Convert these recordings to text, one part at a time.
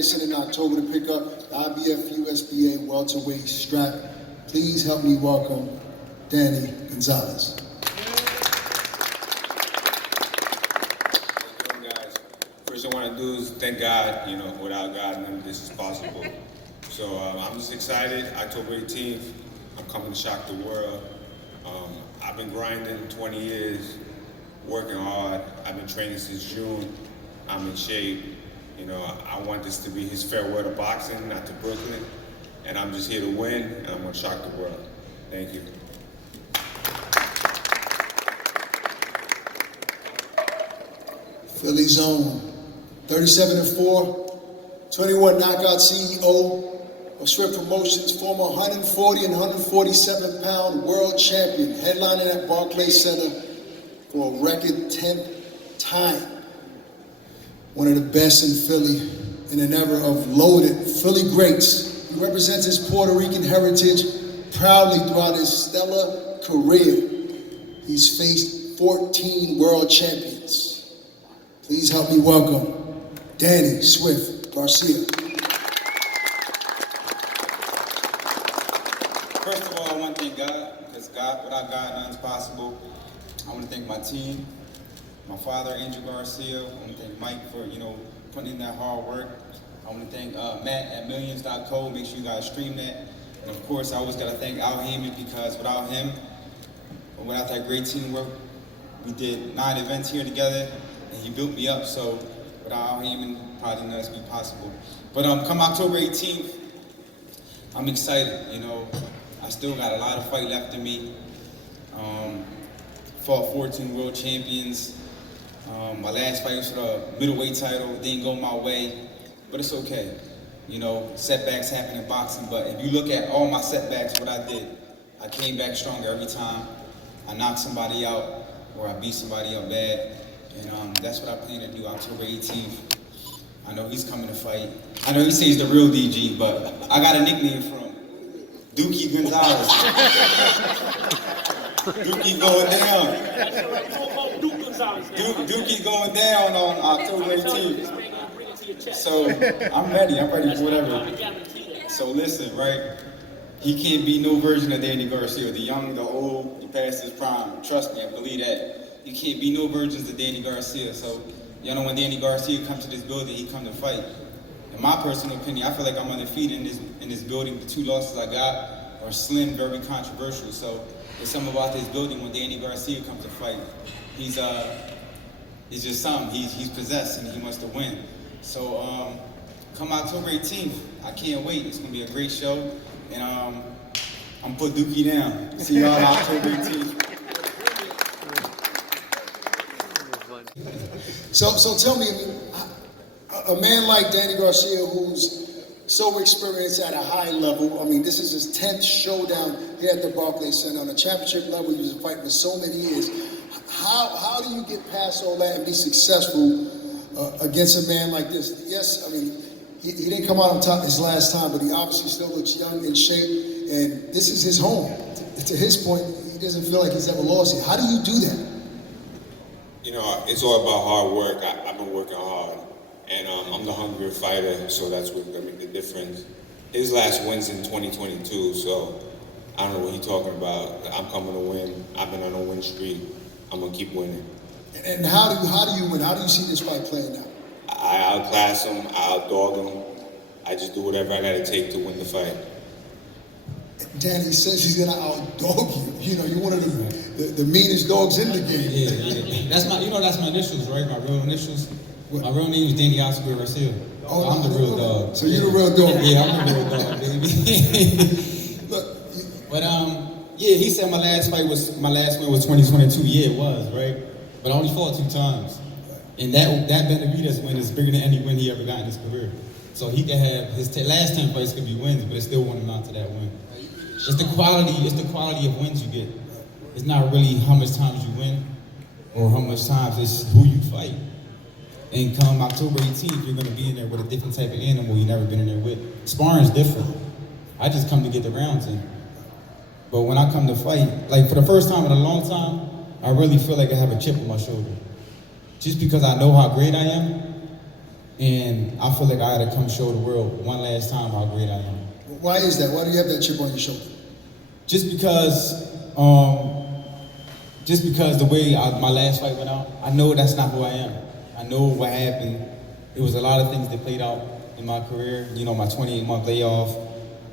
Barclays Center in October to pick up the IBF USBA welterweight strap. Please help me welcome Danny Gonzalez. Guys, first I want to do is thank God. You know, without God, none of this is possible. So I'm just excited. October 18th, I'm coming to shock the world. I've been grinding 20 years, working hard. I've been training since June. I'm in shape. You know, I want this to be his farewell to boxing, not to Brooklyn. And I'm just here to win, and I'm going to shock the world. Thank you. Philly Zone, 37-4, 21 knockout CEO of Swift Promotions, former 140 and 147-pound world champion, headlining at Barclays Center for a record 10th time. One of the best in Philly in an era of loaded Philly greats. He represents his Puerto Rican heritage proudly throughout his stellar career. He's faced 14 world champions. Please help me welcome Danny Swift Garcia. First of all, I want to thank God, because without God, nothing's possible. I want to thank my team, my father, Angel Garcia. I want to thank Mike for, putting in that hard work. I want to thank Matt at millions.co. Make sure you guys stream that. And of course, I always got to thank Al Heyman, because without him, or without that great teamwork, we did 9 events here together, and he built me up. So without Al Heyman, probably none of this would be possible. But come October 18th, I'm excited. I still got a lot of fight left in me. Fought 14 world champions. My last fight was for the middleweight title. It didn't go my way, but it's okay. Setbacks happen in boxing, but if you look at all my setbacks, what I did, I came back stronger every time. I knocked somebody out, or I beat somebody up bad, and that's what I plan to do October 18th. I know he's coming to fight. I know he says he's the real DG, but I got a nickname for him. Dookie Gonzalez. Dookie going down. Dookie going down on October 18th. So I'm ready for whatever. So listen, right? He can't be no version of Danny Garcia. The young, the old, the past his prime. Trust me, I believe that. You can't be no versions of Danny Garcia. So, when Danny Garcia comes to this building, he come to fight. In my personal opinion, I feel like I'm undefeated in this building. The 2 losses I got are slim, very controversial. So there's something about this building when Danny Garcia comes to fight. He's just something. He's possessed and he wants to win. So come October 18th, I can't wait. It's gonna be a great show, and I'm put Dookie down. See y'all on October 18th. So tell me, a man like Danny Garcia, who's so experienced at a high level, this is his 10th showdown here at the Barclays Center. On a championship level, he was fighting for so many years. How do you get past all that and be successful against a man like this? Yes, he didn't come out on top his last time, but he obviously still looks young, in shape, and this is his home. To his point, he doesn't feel like he's ever lost it. How do you do that? It's all about hard work. I've been working hard, and I'm the hungrier fighter, so that's what's gonna make the difference. His last win's in 2022, so I don't know what he's talking about. I'm coming to win. I've been on a win streak. I'm gonna keep winning. And how do you win? How do you see this fight playing out? I outclass him. I outdog him. I just do whatever I gotta take to win the fight. Danny says he's gonna outdog you. You're one of the meanest dogs in the game. Yeah. That's my initials, right? My real initials. What? My real name is Danny Oscar Garcia. Oh, I'm the real dog. So you're the real dog. Yeah, I'm the real dog, baby. But he said my last win was 2022. Yeah, it was, right? But I only fought 2 times, and that Benavidez win is bigger than any win he ever got in his career. So he can have his last 10 fights could be wins, but it still won't amount to that win. It's the quality of wins you get. It's not really how much times you win or how much times, it's who you fight. And come October 18th, you're gonna be in there with a different type of animal you've never been in there with. Sparring's different. I just come to get the rounds in. But when I come to fight, like for the first time in a long time, I really feel like I have a chip on my shoulder. Just because I know how great I am, And I feel like I had to come show the world one last time how great I am. Why is that? Why do you have that chip on your shoulder? Just because the way my last fight went out, I know that's not who I am. I know what happened. It was a lot of things that played out in my career. You know, my 28-month layoff,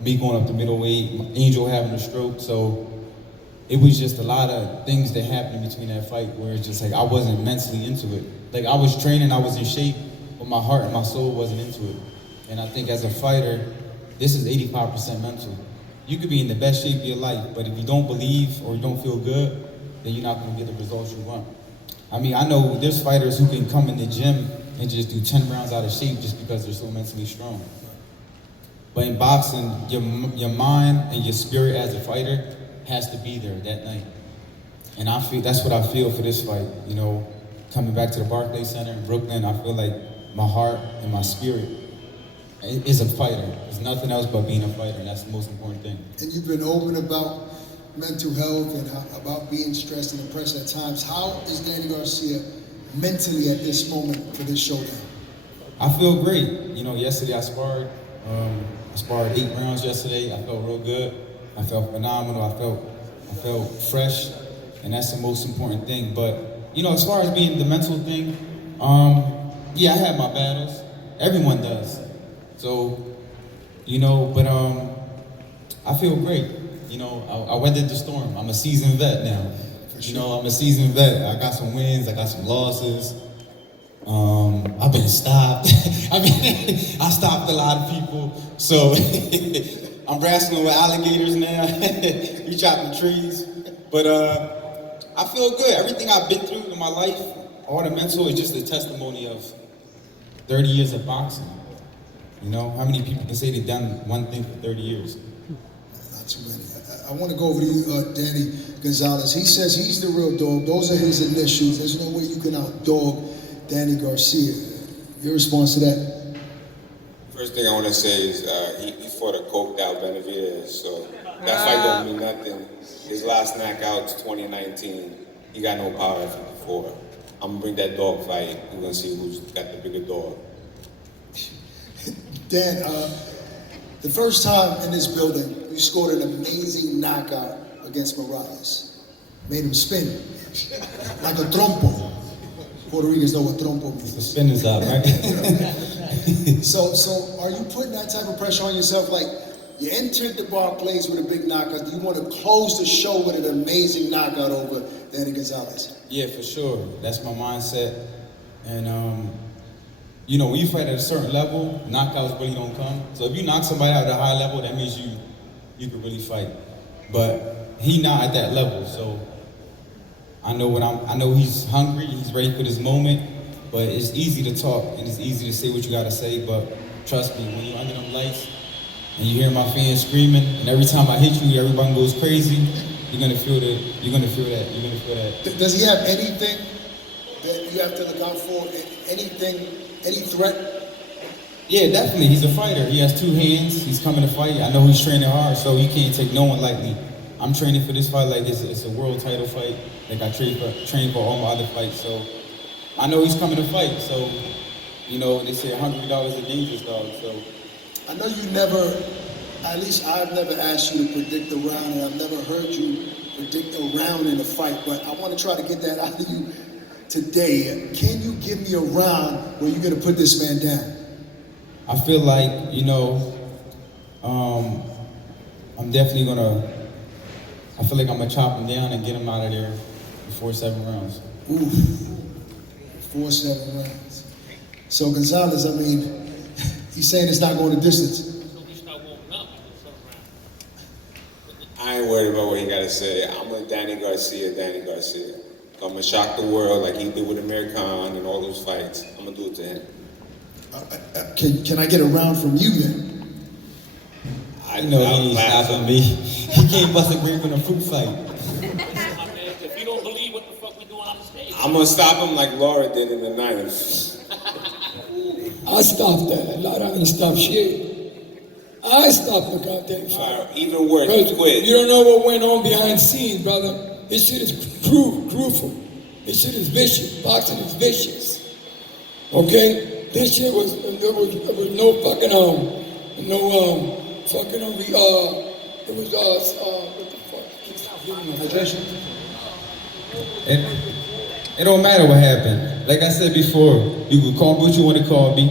me going up to middleweight, Angel having a stroke. So it was just a lot of things that happened in between that fight where it's just like I wasn't mentally into it. Like I was training, I was in shape, but my heart and my soul wasn't into it. And I think as a fighter, this is 85% mental. You could be in the best shape of your life, but if you don't believe or you don't feel good, then you're not going to get the results you want. I mean, I know there's fighters who can come in the gym and just do 10 rounds out of shape just because they're so mentally strong. But in boxing, your mind and your spirit as a fighter has to be there that night. And I feel that's what I feel for this fight. You know, coming back to the Barclays Center in Brooklyn, I feel like my heart and my spirit is a fighter. It's nothing else but being a fighter, and that's the most important thing. And you've been open about mental health and about being stressed and depressed at times. How is Danny Garcia mentally at this moment for this showdown? I feel great. You know, yesterday I sparred 8 rounds yesterday. I felt real good. I felt phenomenal. I felt fresh, and that's the most important thing. But you know, as far as being the mental thing, yeah, I have my battles. Everyone does. So, you know, but I feel great. You know, I weathered the storm. I'm a seasoned vet now. You know, I'm a seasoned vet. I got some wins. I got some losses. I've been stopped. I stopped a lot of people. So I'm wrestling with alligators now. We chopping trees. But I feel good. Everything I've been through in my life, all the mental is just a testimony of 30 years of boxing. You know, how many people can say they've done one thing for 30 years? Not too many. I want to go over to you, Danny Gonzalez. He says he's the real dog. Those are his initials. There's no way you can out-dog Danny Garcia. Your response to that? First thing I want to say is he fought a coked out Benavidez, so that fight don't mean nothing. His last knockout's 2019. He got no power at 54. I'm gonna bring that dog fight. We're gonna see who's got the bigger dog. Dan, the first time in this building, you scored an amazing knockout against Moraes. Made him spin like a trompo. Puerto Ricans know what trompo means. The spin is out, right? So are you putting that type of pressure on yourself? Like, you entered the Barclays with a big knockout. Do you want to close the show with an amazing knockout over Danny Gonzalez? Yeah, for sure. That's my mindset. And, you know, when you fight at a certain level, knockouts really don't come. So if you knock somebody out at a high level, that means you can really fight. But he not at that level, so I know he's hungry, he's ready for this moment, but it's easy to talk and it's easy to say what you gotta say, but trust me, when you're under them lights and you hear my fans screaming, and every time I hit you, everybody goes crazy, you're gonna feel that. Does he have anything that you have to look out for? Anything, any threat? Yeah, definitely. He's a fighter. He has 2 hands. He's coming to fight. I know he's training hard, so he can't take no one lightly. I'm training for this fight like it's a world title fight. Like I train for all my other fights. So I know he's coming to fight. So, you know, they say a hungry dog is a dangerous dog. So I know you never, at least I've never asked you to predict the round, and I've never heard you predict a round in a fight, but I want to try to get that out of you today. Can you give me a round where you're going to put this man down? I feel like, you know, I'm definitely I feel like I'm gonna chop him down and get him out of there before 7 rounds. Oof, 4-7 rounds. So Gonzalez, I mean, he's saying it's not going the distance. I ain't worried about what he gotta say. I'm a Danny Garcia. I'm gonna shock the world like he did with Amir Khan and all those fights. I'm gonna do it to him. Can I get a round from you then? I know he ain't stopping me. He can't bust a grape in a fruit fight. If you don't believe what the fuck we doing on the stage, I'm gonna stop him like Laura did in the 90s. I stopped that. Laura didn't stop shit. I stopped the goddamn fight. Even worse, he quit. You don't know what went on behind the scenes, brother. This shit is cruel. This shit is vicious. Boxing is vicious. Okay? This year there was no fucking it was what the fuck? Hydration? It don't matter what happened. Like I said before, you can call me what you want to call me.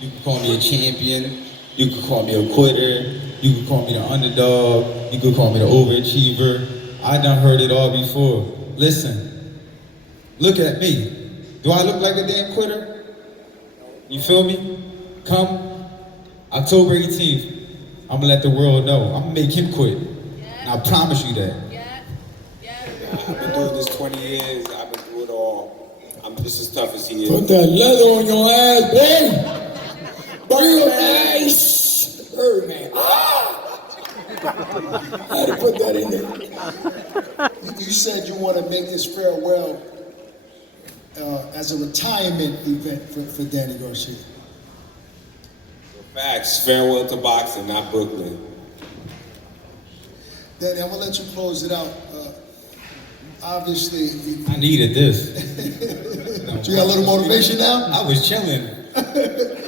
You can call me a champion. You can call me a quitter. You can call me the underdog. You can call me the overachiever. I done heard it all before. Listen, look at me. Do I look like a damn quitter? You feel me? Come October 18th, I'm gonna let the world know. I'm gonna make him quit. And I promise you that. I've been doing this 20 years. I've been through it all. I'm just as tough as he is. Put that leather on your ass, boy. Real nice. Birdman. I had to put that in there. You said you want to make this farewell as a retirement event for Danny Garcia. Facts. Farewell to boxing, not Brooklyn. Danny, I'm gonna let you close it out. Obviously, I needed this. you got a little motivation now? I was chilling.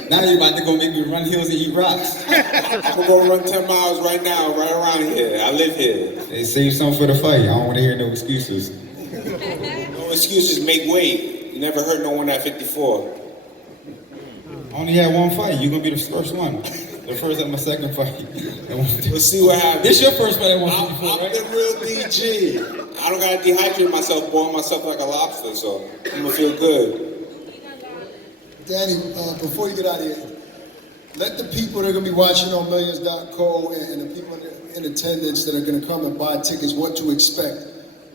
Now you're about to go make me run hills and eat rocks. I'm gonna go run 10 miles right now, right around here. I live here. They save something for the fight. I don't want to hear no excuses. No excuses, make weight. You never hurt no one at 54. I only had one fight. You're gonna be the first one. The first and my second fight. We'll see what happens. This your first fight at I'm 154, right? the real DG. I don't gotta dehydrate myself, boil myself like a lobster, so I'm gonna feel good. Danny, before you get out of here, let the people that are going to be watching on Millions.co and the people in attendance that are going to come and buy tickets what to expect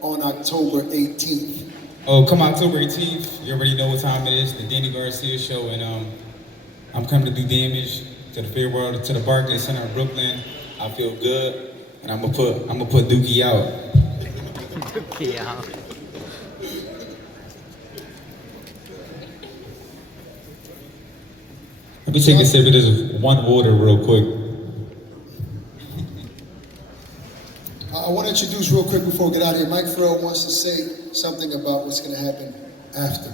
on October 18th. Oh, come October 18th. You already know what time it is. The Danny Garcia show, and I'm coming to do damage to the farewell to the Barclays Center in Brooklyn. I feel good, and I'm gonna put Dookie out. Dookie out. Let me take a sip of this one water real quick. I want to introduce real quick before we get out of here. Mike Farrell wants to say something about what's going to happen after.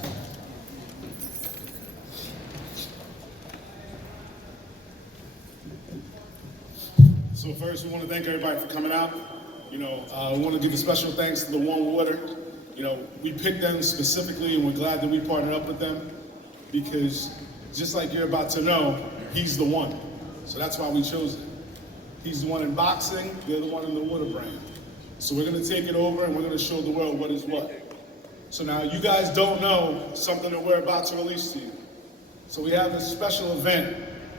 So first, we want to thank everybody for coming out. We want to give a special thanks to the One Water. We picked them specifically, and we're glad that we partnered up with them because, just like you're about to know, he's the one. So that's why we chose him. He's the one in boxing, they're the one in the water brand. So we're gonna take it over and we're gonna show the world what is what. So now you guys don't know something that we're about to release to you. So we have a special event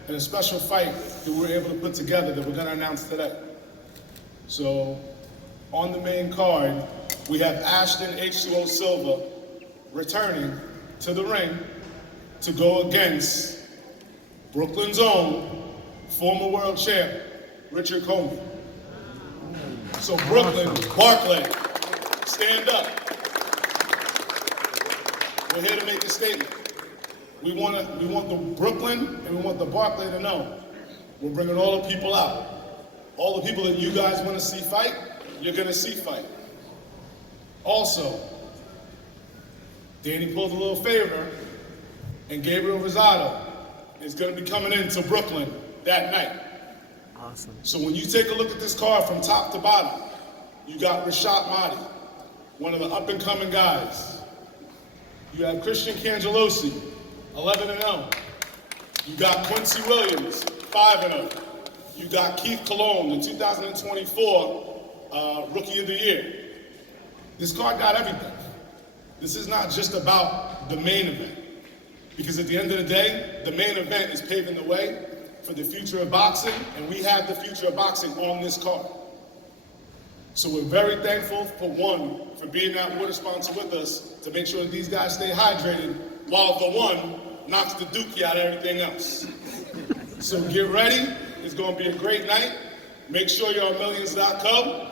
and a special fight that we're able to put together that we're gonna announce today. So on the main card, we have Ashton H2O Silva returning to the ring to go against Brooklyn's own former world champ, Richard Coleman. So Brooklyn, Barclays, stand up. We're here to make a statement. We want the Brooklyn and we want the Barclays to know we're bringing all the people out. All the people that you guys want to see fight, you're going to see fight. Also, Danny pulled a little favor, and Gabriel Rosado is going to be coming into Brooklyn that night. Awesome. So when you take a look at this card from top to bottom, you got Rashad Mahdi, one of the up-and-coming guys. You have Christian Cangelosi, 11-0. You got Quincy Williams, 5-0. You got Keith Cologne, the 2024 Rookie of the Year. This card got everything. This is not just about the main event. Because at the end of the day, the main event is paving the way for the future of boxing, and we have the future of boxing on this card. So we're very thankful for being that water sponsor with us to make sure that these guys stay hydrated while the one knocks the dookie out of everything else. So get ready. It's going to be a great night. Make sure you're on Millions.co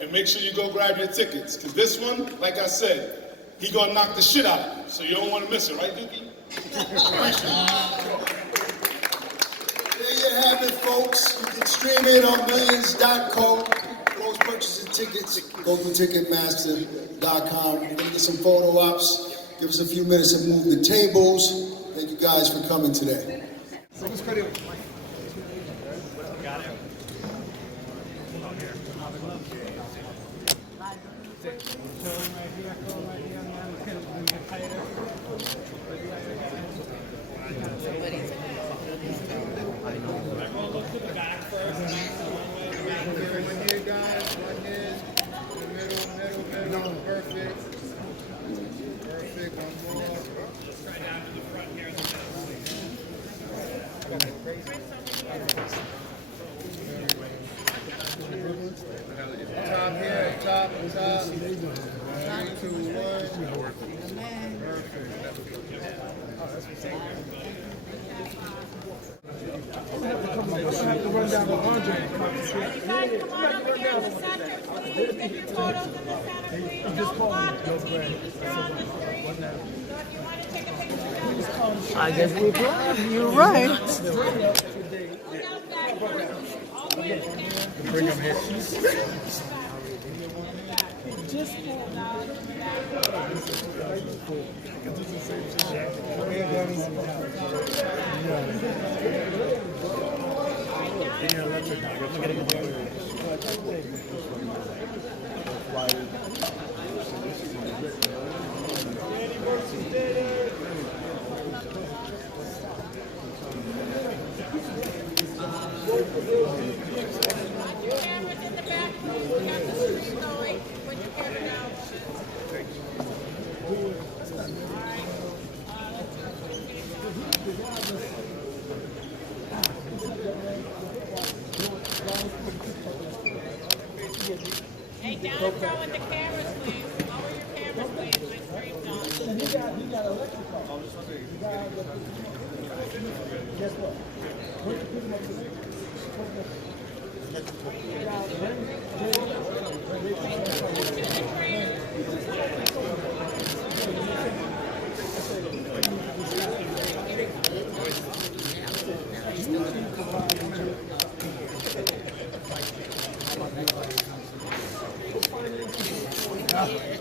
and make sure you go grab your tickets. Because this one, like I said, he going to knock the shit out of you. So you don't want to miss it, right, Dookie? There you have it, folks. You can stream it on Millions.co. Close purchasing tickets. Go to Ticketmaster.com. We're going to get some photo ops. Give us a few minutes to move the tables. Thank you guys for coming today. I guess we play. You're right. Bring him here. Hey, down throw with the cameras, please. Lower your cameras, please. My screen's on.